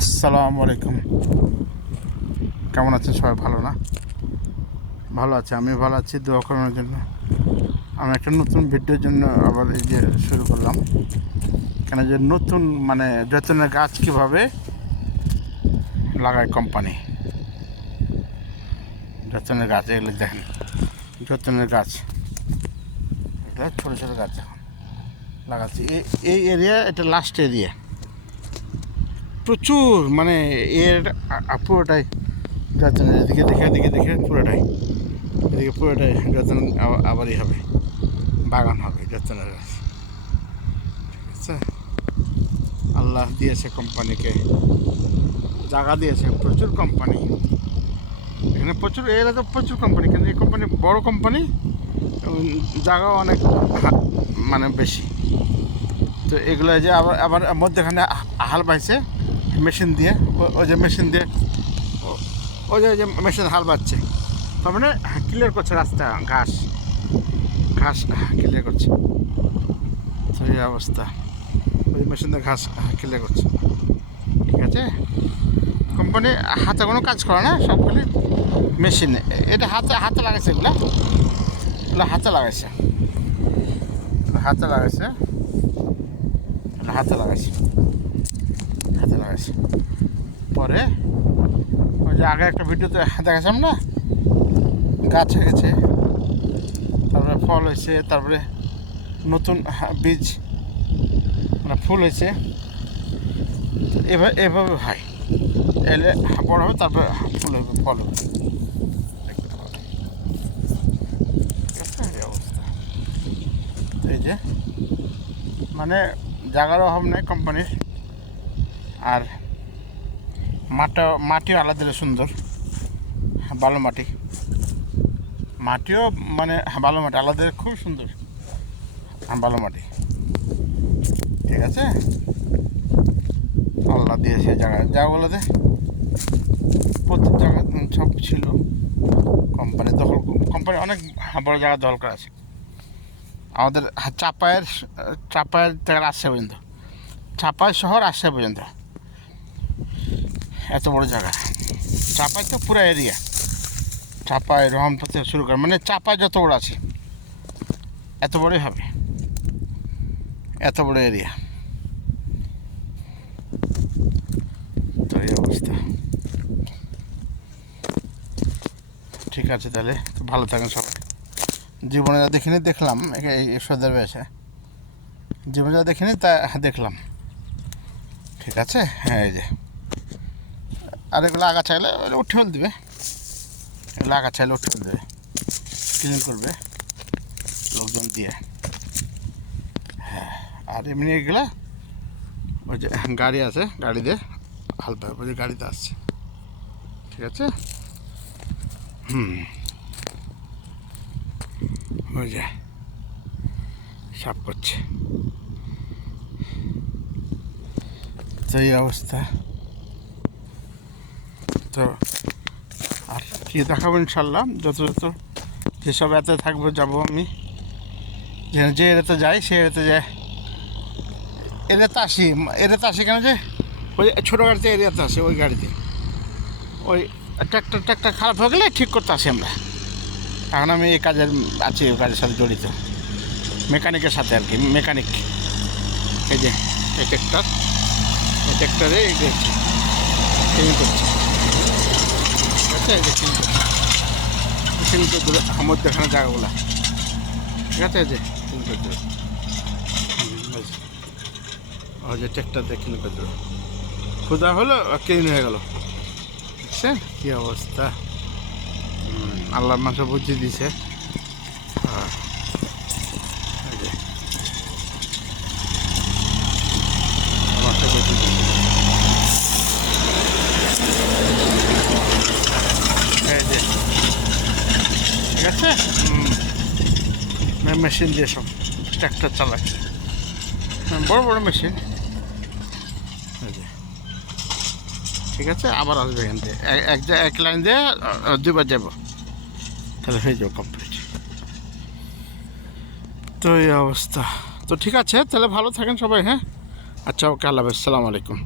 আসসালামু আলাইকুম। কেমন আছেন সবাই? ভালো না? ভালো আছে, আমি ভালো আছি। দোয়া করানোর জন্য আমি একটা নতুন ভিডিওর জন্য আবার এই যে শুরু করলাম। কেন যে নতুন মানে যত্নের গাছ কীভাবে লাগায় কোম্পানি, যত্নের গাছ এগুলো দেখেন, যত্নের গাছ এটা ছোটো ছোটো গাছ এখন লাগাচ্ছি এই এরিয়া। এটা লাস্ট এরিয়া, প্রচুর মানে এর পুরোটাই যত্ন। এদিকে দেখে এদিকে দেখে পুরোটাই, এদিকে পুরোটাই যত্ন। আবারই হবে, বাগান হবে যত্নের গাছ। ঠিক আছে, আল্লাহ দিয়েছে কোম্পানিকে, জায়গা দিয়েছে, প্রচুর কোম্পানি এখানে, প্রচুর এরা তো প্রচুর কোম্পানি। কিন্তু এই কোম্পানি বড় কোম্পানি, জায়গাও অনেক মানে বেশি। তো এগুলো যে আবার আবার মধ্যেখানে হাল বাইছে মেশিন দিয়ে, ওই যে মেশিন দিয়ে, ওই যে মেশিন হাল বাচ্ছে, তার মানে ক্লিয়ার করছে রাস্তা, ঘাস ঘাস ক্লিয়ার করছে। তো এই অবস্থা, ওই মেশিন দিয়ে ঘাস ক্লিয়ার করছে। ঠিক আছে, কোম্পানি হাতে কোনো কাজ করে না, সবগুলি মেশিনে। এটা হাতে হাতে লাগাইছে, এগুলো হাতে লাগাইছে, হাতে লাগাইছে, হাতে লাগাইছে, হাতে লাগাইছে। পরে ওই যে আগে একটা ভিডিওতে দেখাছিলাম না, গাছ হয়ে গেছে, তারপরে ফল হয়েছে, তারপরে নতুন বীজ মানে ফুল হয়েছে। এভাবে এভাবে হয়, এলে বড় হবে, তারপরে ফুল হবে, ফল হবে। এই অবস্থা। এই যে মানে জায়গার অভাব নেই কোম্পানির, আর মাটিও আলাদা দিলে সুন্দর, ভালো মাটি, মাটিও মানে ভালো মাটি আলাদা, খুব সুন্দর ভালো মাটি। ঠিক আছে, আল্লাহ দিয়েছে জায়গাগুলোতে, প্রত্যেক জায়গা সব ছিল। কোম্পানি দখল, কোম্পানি অনেক বড় জায়গা দখল করা আছে। আমাদের চাপায়ের থেকে রাজশাহী পর্যন্ত, চাপাই শহর রাজশাহী পর্যন্ত, এত বড় জায়গা। চাপাই তো পুরো এরিয়া, চাপাই রহমপুর থেকে শুরু করে, মানে চাপাই যত বড় আছে এত বড়ই হবে, এত বড় এরিয়া। তো এই অবস্থা। ঠিক আছে, তাহলে ভালো থাকেন সবাই। জীবনে যা দেখিনি দেখলাম, এই সর্দার বেশে জীবনে যা দেখিনি তা দেখলাম। ঠিক আছে, হ্যাঁ। এই যে আর এগুলো আগা চাইলে উঠে ফেল দেবে, এগুলো আগা চাইলে উঠে ফেল দেবে, ক্লিন করবে লোকজন দিয়ে। হ্যাঁ, আর এমনি এগুলো ওই যে গাড়ি আছে, গাড়ি দিয়ে হালকা ওই যে গাড়িতে আসছে। ঠিক আছে, ওই যে সাফ করছে। তো এই অবস্থা। তো আর কি দেখাবো ইনশাল্লাহ, যত যেসব এতে থাকবো যাবো আমি, যে এরাতে যাই সে এরাতে যায়, এরাতে আসি কেন যে ওই ছোটো গাড়িতে এরিয়াতে আসে, ওই গাড়িতে ওই ট্র্যাক্টর খারাপ হয়ে গেলে ঠিক করতে আসি আমরা। এখন আমি এই কাজের আছি, ওই কাজের সাথে জড়িত, মেকানিকের সাথে আর কি, মেকানিক। এই যে এই ট্র্যাক্টরে এই যে ক্লিন করছে। ঠিক আছে, এই যে ক্লিন করে আমার দেখানো জায়গাগুলো। ঠিক আছে, এই যে ক্লিন করে দেবে, ওই যে ট্র্যাক্টর দিয়ে ক্লিন করে দেবে, খোঁজা হলো ক্লিন হয়ে গেল। দেখছেন কী অবস্থা, আল্লাহর মানুষ বুঝিয়ে দিছে। হ্যাঁ, ঠিক আছে, মেশিন দিয়ে সব ট্র্যাক্টর চালায়, বড় বড় মেশিন। ঠিক আছে, আবার আসবে এখান থেকে, এক লাইন দিয়ে দুবার যাব, তাহলে হয়ে যাবে কমপ্লিট। তো এই অবস্থা। তো ঠিক আছে, তাহলে ভালো থাকেন সবাই। হ্যাঁ, আচ্ছা, ওকে, আল্লাহ হাফেজ, আসসালামু আলাইকুম।